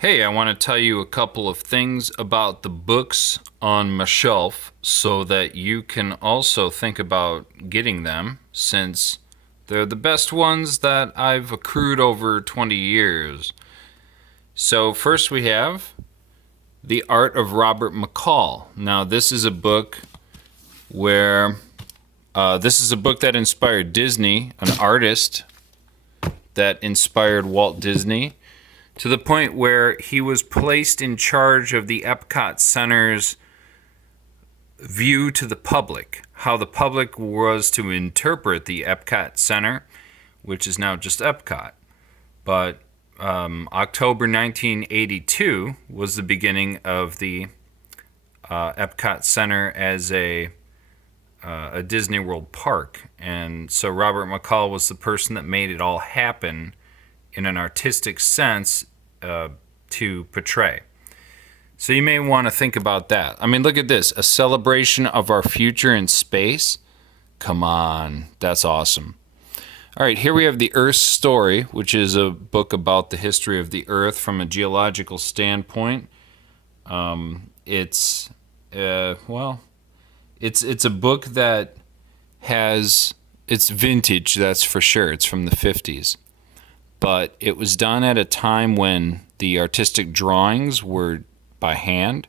Hey, I want to tell you a couple of things about the books on my shelf so that you can also think about getting them since they're the best ones that I've accrued over 20 years. So, first we have The Art of Robert McCall. Now, this is a book that inspired Disney, an artist that inspired Walt Disney to the point where he was placed in charge of the Epcot Center's view to the public, how the public was to interpret the Epcot Center, which is now just Epcot. But October 1982 was the beginning of the Epcot Center as a Disney World park. And so Robert McCall was the person that made it all happen in an artistic sense to portray. So you may want to think about that. I mean, look at this, a celebration of our future in space. Come on, that's awesome. All right, here we have The Earth's Story, which is a book about the history of the Earth from a geological standpoint. It's well, it's a book that it's vintage, that's for sure. It's from the 50s. But it was done at a time when the artistic drawings were by hand.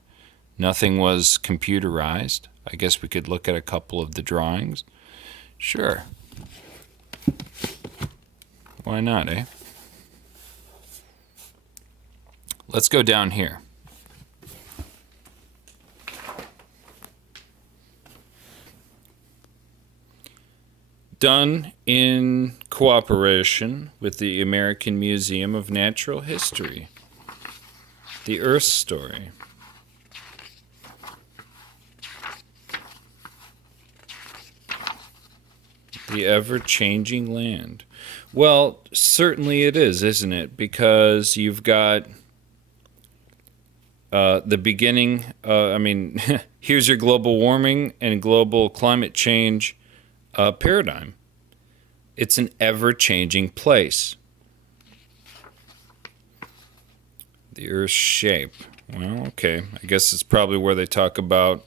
Nothing was computerized. I guess we could look at a couple of the drawings. Sure. Why not, eh? Let's go down here. Done in cooperation with the American Museum of Natural History. The Earth Story. The ever-changing land. Well, certainly it is, isn't it? Because you've got the beginning, here's your global warming and global climate change paradigm. It's an ever-changing place. The Earth's shape. Well, okay. I guess it's probably where they talk about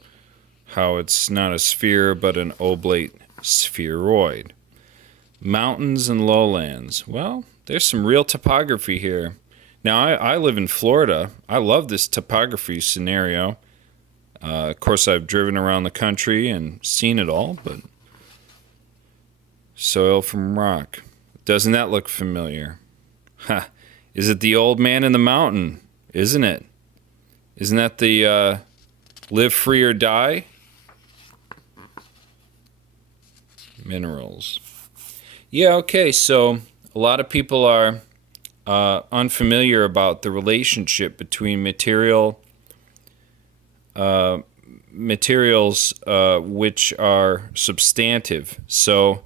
how it's not a sphere but an oblate spheroid. Mountains and lowlands. Well, there's some real topography here. Now, I live in Florida. I love this topography scenario. Of course, I've driven around the country and seen it all, but soil from rock. Doesn't that look familiar? Ha! Is it the old man in the mountain? Isn't it? Isn't that the live free or die? Minerals. Yeah, okay, so a lot of people are unfamiliar about the relationship between materials which are substantive. So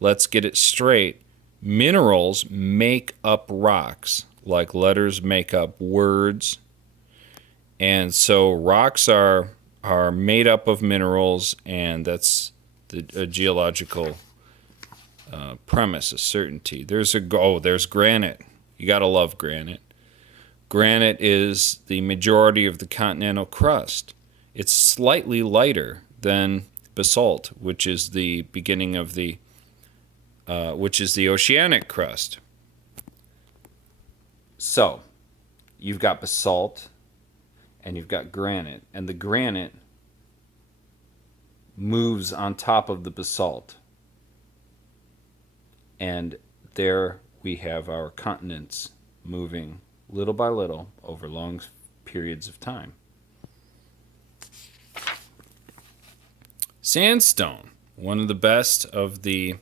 let's get it straight. Minerals make up rocks, like letters make up words. And so rocks are made up of minerals, and that's a geological premise, a certainty. There's granite. You gotta love granite. Granite is the majority of the continental crust. It's slightly lighter than basalt, which is the beginning of which is the oceanic crust. So, you've got basalt and you've got granite, and the granite moves on top of the basalt. And there we have our continents moving little by little over long periods of time. Sandstone, one of the best of the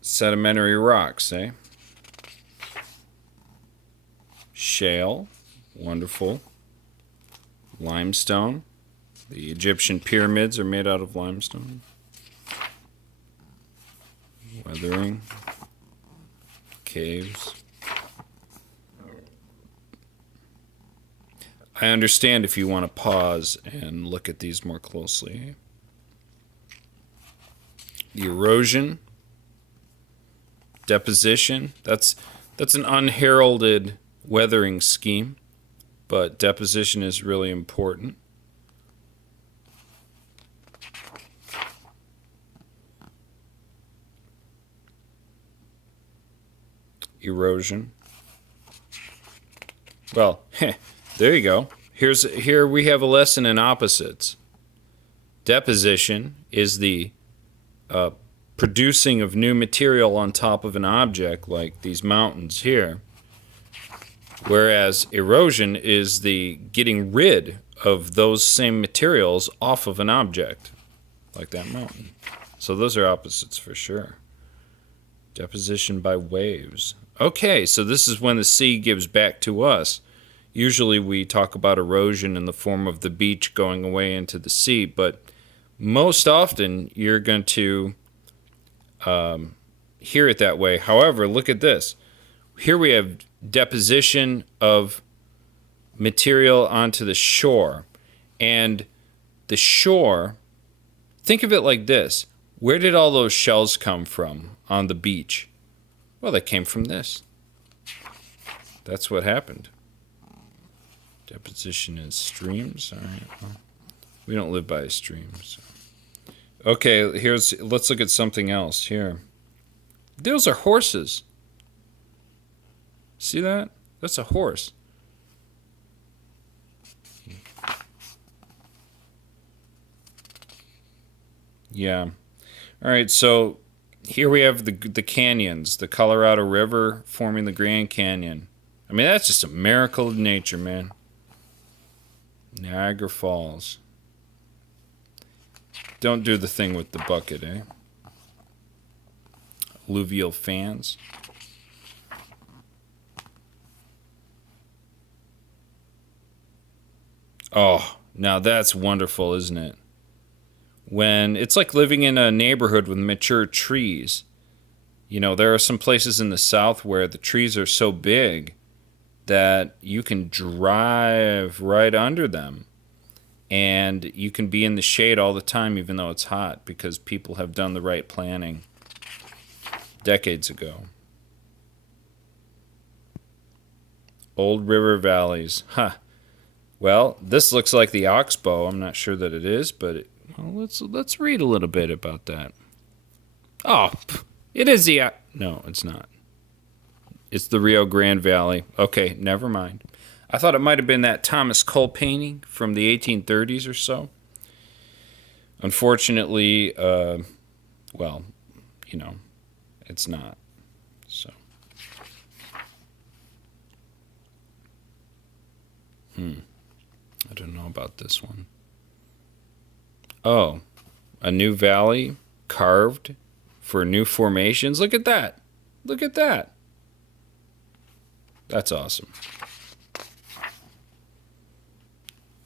sedimentary rocks, eh? Shale, wonderful. Limestone. The Egyptian pyramids are made out of limestone. Weathering. Caves. I understand if you want to pause and look at these more closely. The erosion, deposition, that's That's an unheralded weathering scheme, but deposition is really important. Erosion. Well, there you go. Here we have a lesson in opposites. Deposition is the producing of new material on top of an object, like these mountains here. Whereas erosion is the getting rid of those same materials off of an object, like that mountain. So those are opposites for sure. Deposition by waves. Okay, so this is when the sea gives back to us. Usually we talk about erosion in the form of the beach going away into the sea, but most often you're going to hear it that way. However, look at this. Here we have deposition of material onto the shore. And the shore, think of it like this. Where did all those shells come from on the beach? Well, they came from this. That's what happened. Deposition in streams. All right. Well, we don't live by a stream. So. Okay, let's look at something else here. Those are horses. See that? That's a horse. Yeah. All right, so here we have the canyons, the Colorado River forming the Grand Canyon. I mean, that's just a miracle of nature, man. Niagara Falls. Don't do the thing with the bucket, eh? Alluvial fans. Oh, now that's wonderful, isn't it? When it's like living in a neighborhood with mature trees. You know, there are some places in the South where the trees are so big that you can drive right under them. And you can be in the shade all the time, even though it's hot, because people have done the right planning decades ago. Old river valleys. Huh. Well, this looks like the Oxbow. I'm not sure that it is, but well, let's read a little bit about that. Oh, it is the... No, it's not. It's the Rio Grande Valley. Okay, never mind. I thought it might have been that Thomas Cole painting from the 1830s or so. Unfortunately, well, you know, it's not. So. I don't know about this one. Oh, a new valley carved for new formations. Look at that. Look at that. That's awesome.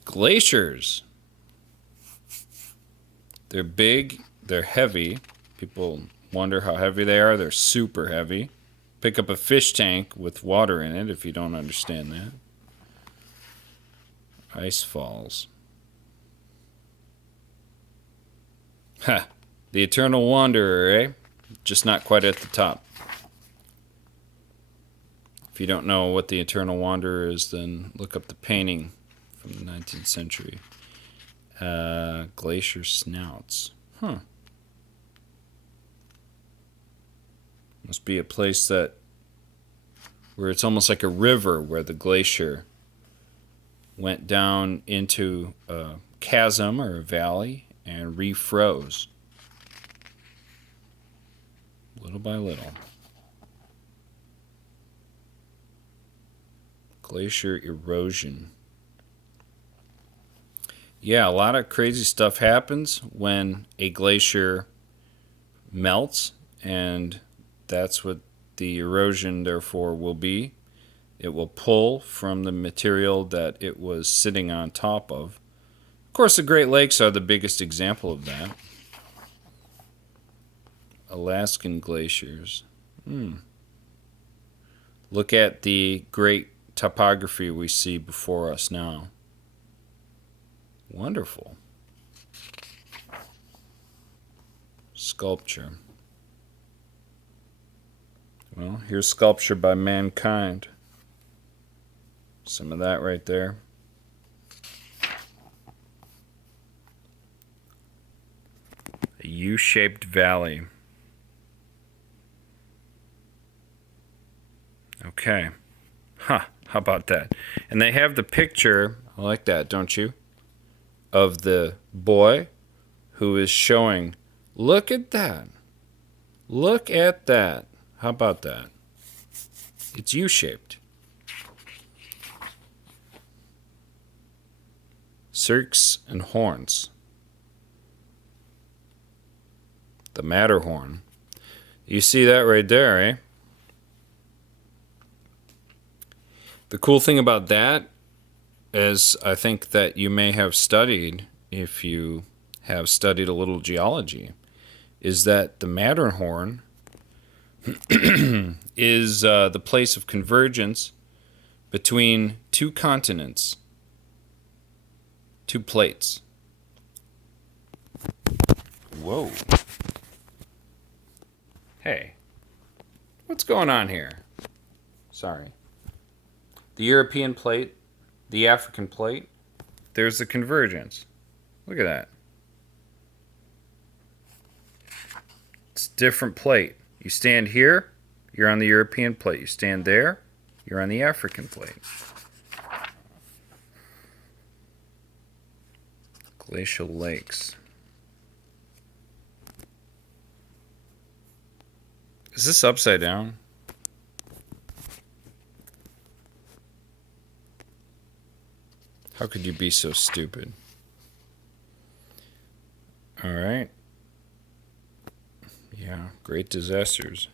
Glaciers. They're big. They're heavy. People wonder how heavy they are. They're super heavy. Pick up a fish tank with water in it if you don't understand that. Ice falls. Ha! The Eternal Wanderer, eh? Just not quite at the top. If you don't know what the Eternal Wanderer is, then look up the painting from the 19th century. Glacier snouts. Huh. Must be a place where it's almost like a river where the glacier went down into a chasm or a valley and refroze. Little by little. Glacier erosion. Yeah, a lot of crazy stuff happens when a glacier melts, and that's what the erosion, therefore, will be. It will pull from the material that it was sitting on top of. Of course, the Great Lakes are the biggest example of that. Alaskan glaciers. Look at the great topography we see before us now. Wonderful. Sculpture. Well, here's sculpture by mankind. Some of that right there. A U-shaped valley. Okay. Huh, how about that? And they have the picture, I like that, don't you? Of the boy who is showing, look at that. Look at that. How about that? It's U-shaped. Cirques and horns. The Matterhorn. You see that right there, eh? The cool thing about that is I think that you may have studied, if you have studied a little geology, is that the Matterhorn is the place of convergence between two continents, two plates. Whoa. Hey, what's going on here? Sorry. The European plate, the African plate, there's the convergence. Look at that. It's a different plate. You stand here, you're on the European plate. You stand there, you're on the African plate. Glacial lakes. Is this upside down? How could you be so stupid? All right. Yeah, great disasters.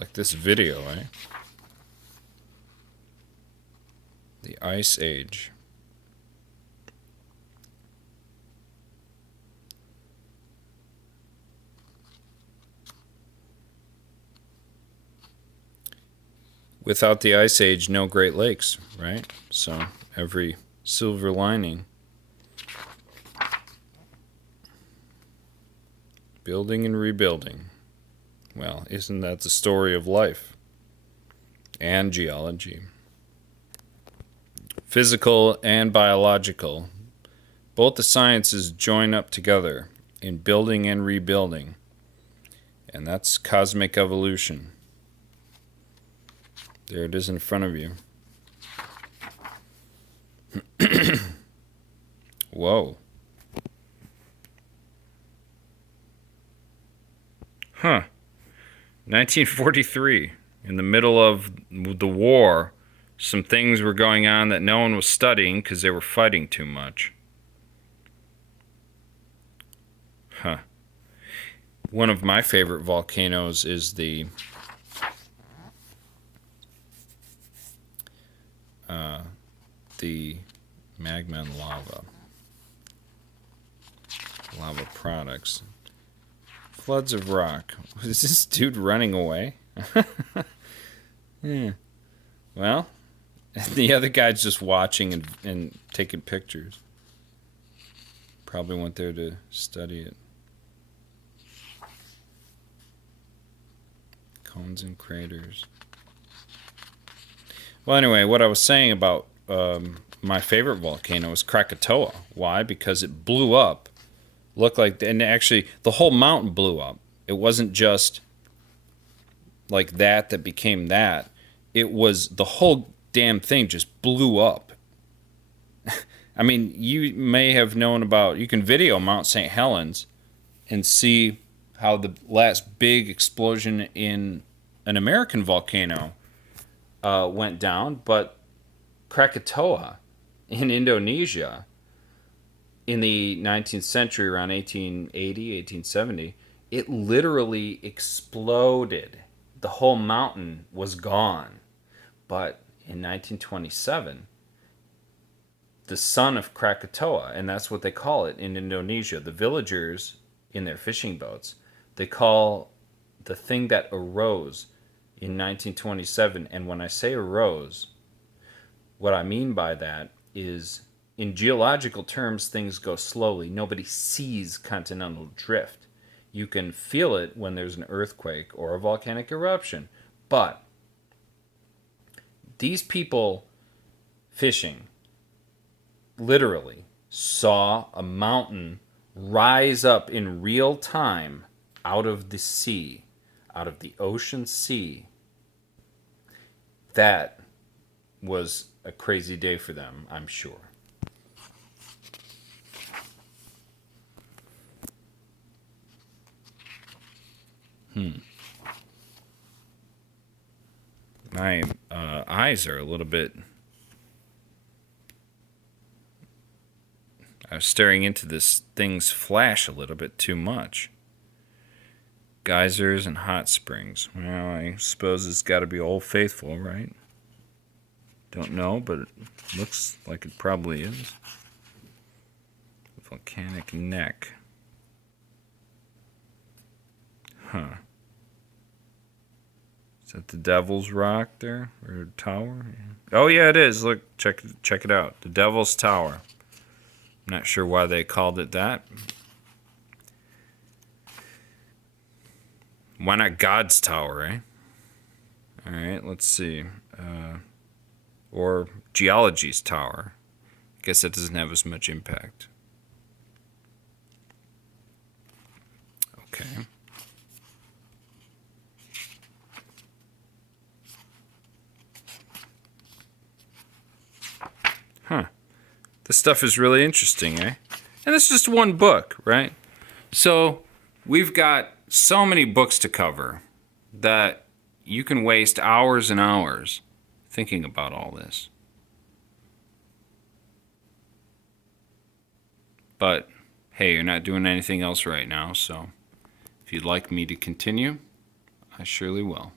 Like this video, eh? The Ice Age. Without the Ice Age, no Great Lakes, right? So every silver lining. Building and rebuilding. Well, isn't that the story of life? And geology. Physical and biological. Both the sciences join up together in building and rebuilding. And that's cosmic evolution. There it is in front of you. Whoa. Huh. 1943, in the middle of the war, some things were going on that no one was studying because they were fighting too much. Huh. One of my favorite volcanoes is the magma and lava products. Floods of rock. Is this dude running away? Yeah. Well, the other guy's just watching and taking pictures. Probably went there to study it. Cones and craters. Well, anyway, what I was saying about my favorite volcano is Krakatoa. Why? Because it blew up. Looked like, and actually, the whole mountain blew up. It wasn't just like that became that. It was the whole damn thing just blew up. I mean, you may have known about, you can video Mount St. Helens and see how the last big explosion in an American volcano went down, but Krakatoa in Indonesia in the 19th century, around 1880, 1870, it literally exploded. The whole mountain was gone. But in 1927, the son of Krakatoa, and that's what they call it in Indonesia, the villagers in their fishing boats, they call the thing that arose in 1927, and when I say arose, what I mean by that is, in geological terms, things go slowly. Nobody sees continental drift. You can feel it when there's an earthquake or a volcanic eruption. But these people fishing literally saw a mountain rise up in real time out of the sea, out of the ocean sea. That was a crazy day for them, I'm sure. My eyes are a little bit... I was staring into this thing's flash a little bit too much. Geysers and hot springs. Well, I suppose it's got to be Old Faithful, right? Don't know, but it looks like it probably is. Volcanic Neck. Huh. Is that the Devil's Rock there? Or Tower? Yeah. Oh, yeah, it is. Look, check it out. The Devil's Tower. I'm not sure why they called it that. Why not God's Tower, eh? Alright, let's see. Or Geology's Tower. I guess that doesn't have as much impact. Okay. Huh. This stuff is really interesting, eh? And it's just one book, right? So we've got so many books to cover that you can waste hours and hours thinking about all this. But hey, you're not doing anything else right now, so if you'd like me to continue, I surely will.